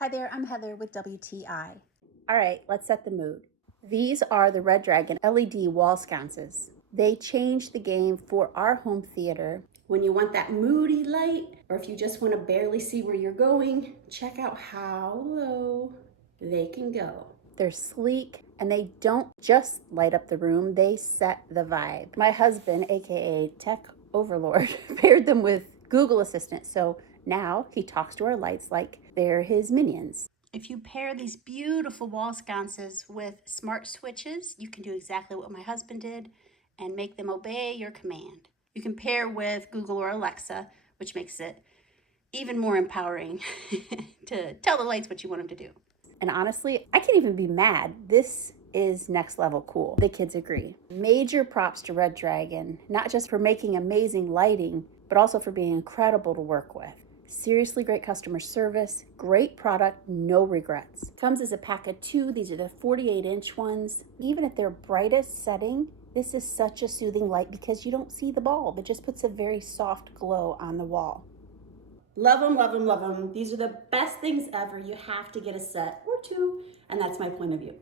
Hi there, I'm Heather with WTI. All right, let's set the mood. These are the Reddragon LED Wall Sconces. They changed the game for our home theater. When you want that moody light, or if you just want to barely see where you're going, check out how low they can go. They're sleek and they don't just light up the room, they set the vibe. My husband, aka Tech Overlord, paired them with Google Assistant, so now he talks to our lights like they're his minions. If you pair these beautiful wall sconces with smart switches, you can do exactly what my husband did and make them obey your command. You can pair with Google or Alexa, which makes it even more empowering to tell the lights what you want them to do. And honestly, I can't even be mad. This is next level cool. The kids agree. Major props to Reddragon, not just for making amazing lighting, but also for being incredible to work with. Seriously great customer service, great product, no regrets. Comes as a pack of 2. These are the 48-inch ones. Even at their brightest setting, this is such a soothing light because you don't see the bulb. It just puts a very soft glow on the wall. Love them, love them, love them. These are the best things ever. You have to get a set or 2, and that's my point of view.